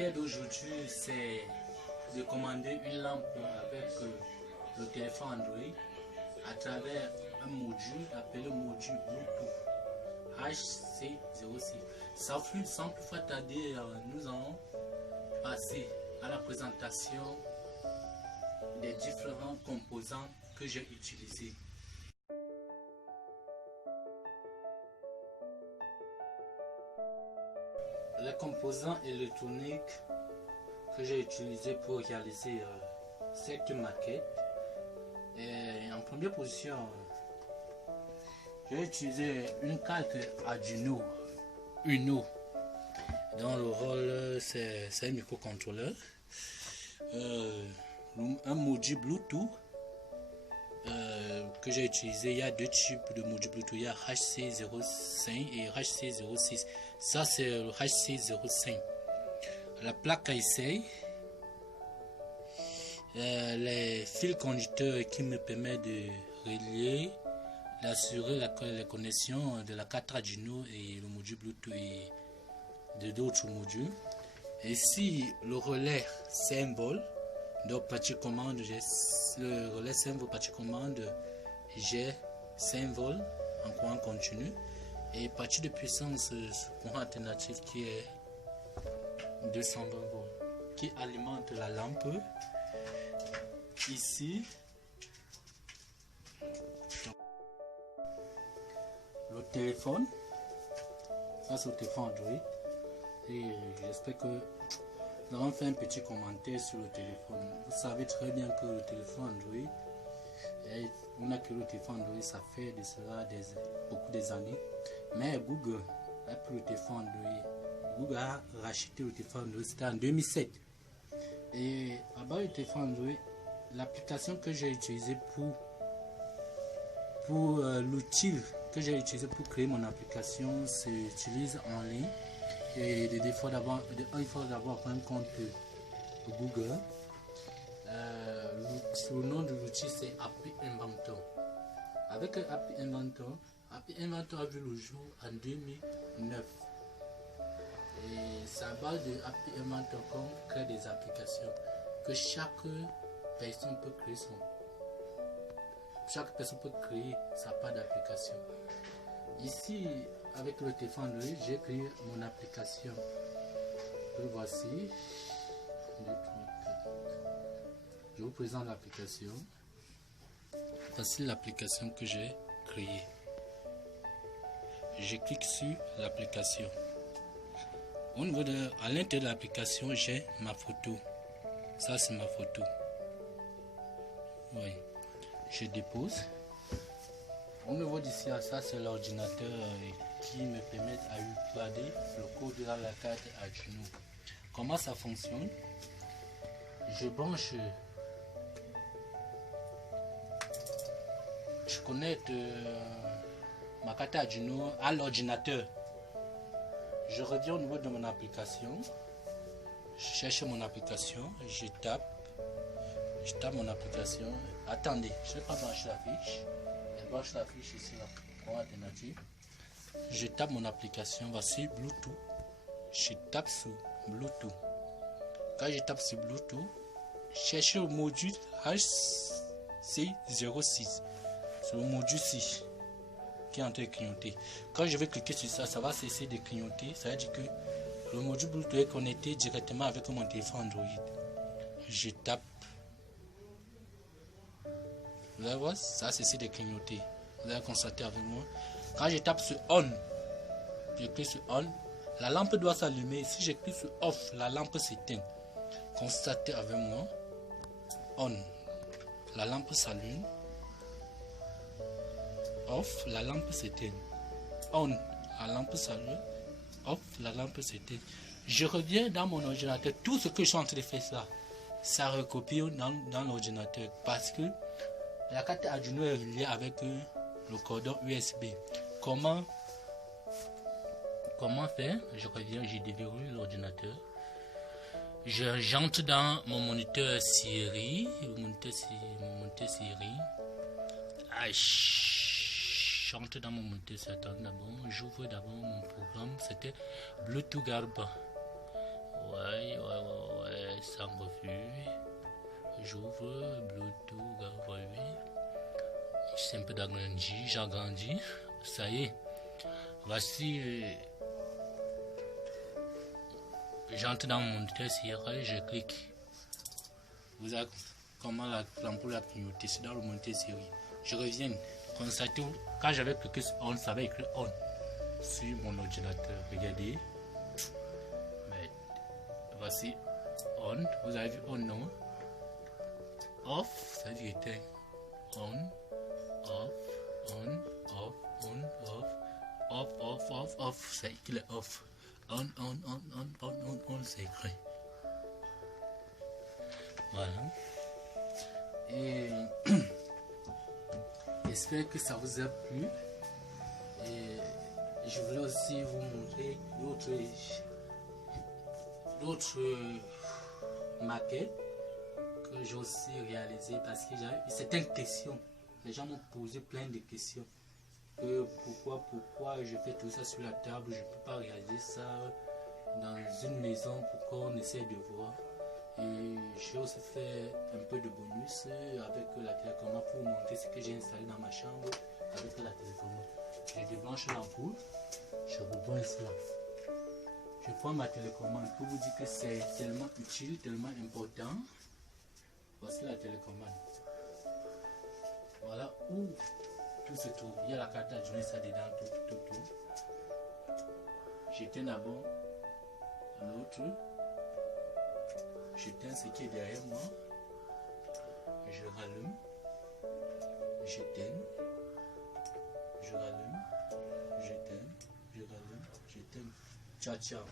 matière d'aujourd'hui, c'est de commander une lampe avec le téléphone Android à travers un module appelé module Bluetooth HC06. Sans plus fois tarder, nous allons passer à la présentation des différents composants que j'ai utilisés. Les composants électroniques que j'ai utilisés pour réaliser cette maquette. Et en première position, j'ai utilisé une carte Arduino Uno, dont le rôle c'est un microcontrôleur, un module Bluetooth que j'ai utilisé. Il y a deux types de modules Bluetooth, il y a HC05 et HC06. Ça c'est le HC05. La plaque IC, les fils conducteurs qui me permettent de relier, d'assurer la connexion de la carte Arduino et le module Bluetooth et de d'autres modules. Ici le relais symbole, donc partie commande, le relais symbole partie commande, j'ai symbole en courant continu et partie de puissance courant alternatif qui est 220 volts qui alimente la lampe. Ici le téléphone, ça c'est le téléphone Android et j'espère que nous avons fait un petit commentaire sur le téléphone. Vous savez très bien que le téléphone Android, on a que le téléphone Android, ça fait de cela beaucoup des années, mais Google a pris le téléphone Android. Google a racheté le téléphone Android, c'était en 2007. Et à bas le téléphone Android, l'application que j'ai utilisée pour l'outil que j'ai utilisé pour créer mon application s'utilise en ligne. Et il faut d'abord un compte Google. Le nom de l'outil c'est Appy Inventor. Avec Appy Inventor a vu le jour en 2009. Et c'est à base de Appy Inventor qu'on crée des applications que chaque personne peut créer sa part d'application. Ici, avec le téléphone Android, j'ai créé mon application. Le voici. Je vous présente l'application. Voici l'application que j'ai créée. Je clique sur l'application. Au niveau à l'intérieur de l'application, j'ai ma photo. Ça, c'est ma photo. Oui. Je dépose. Au niveau d'ici, ça, c'est l'ordinateur qui me permet à regarder le code de la carte Arduino. Comment ça fonctionne? Je branche, je connecte ma carte Arduino à l'ordinateur. Je reviens au niveau de mon application. Je cherche mon application. Je tape mon application. Attendez, je ne vais pas brancher la fiche. Je branche la fiche ici, là, alternative. Je tape mon application. Voici Bluetooth. Je tape sur Bluetooth. Quand je tape sur Bluetooth, cherche le module HC06. C'est le module 6 qui est en train de clignoter. Quand je vais cliquer sur ça, ça va cesser de clignoter. Ça veut dire que le module Bluetooth est connecté directement avec mon téléphone Android. Je tape. Vous allez voir, ça a cessé de clignoter. Vous allez constater avec moi. Quand je tape sur On, je clique sur On, la lampe doit s'allumer. Si je clique sur Off, la lampe s'éteint. Constatez avec moi. On, la lampe s'allume. Off, la lampe s'éteint. On, la lampe s'allume. Off, la lampe s'éteint. Je reviens dans mon ordinateur. Tout ce que je suis en train de faire là, ça recopie dans l'ordinateur parce que la carte Arduino est reliée avec le cordon USB. Comment faire? Je reviens, je déverrouille l'ordinateur. J'entre dans mon moniteur Siri. Mon moniteur Siri. J'entre dans mon moniteur Siri. D'abord, j'ouvre d'abord mon programme. C'était Bluetooth Garba. Ouais, sans refus. J'ouvre Bluetooth, oui. C'est un peu d'agrandi, j'agrandis. Ça y est. Voici. J'entre dans mon test hier et je clique. Vous avez comment l'ampoule a clignoté. C'est dans le moniteur série. Je reviens. Constatez quand j'avais cliqué sur on, ça avait écrit on sur mon ordinateur. Regardez. Mais voici on. Vous avez vu on, non? Off, ça dit éteint. On, off, on, off, on, off, off, off, off, off, c'est écrit le off. On, c'est écrit. Voilà. Et j'espère que ça vous a plu. Et je voulais aussi vous montrer d'autres maquettes que j'ai aussi réalisées parce que c'était une question. Les gens m'ont posé plein de questions. Pourquoi je fais tout ça sur la table, je ne peux pas réaliser ça dans une maison, pourquoi on essaie de voir. Et j'ai aussi fait un peu de bonus avec la télécommande pour vous montrer ce que j'ai installé dans ma chambre avec la télécommande. Je débranche l'ampoule, je rebranche là. Je prends ma télécommande pour vous dire que c'est tellement utile, tellement important. Voici la télécommande. Voilà où tout se trouve. Il y a la carte à jouer ça dedans, tout. J'éteins d'abord l'autre. J'éteins ce qui est derrière moi. Je rallume. J'éteins. Je rallume. J'éteins. Je rallume. J'éteins. Ciao, ciao.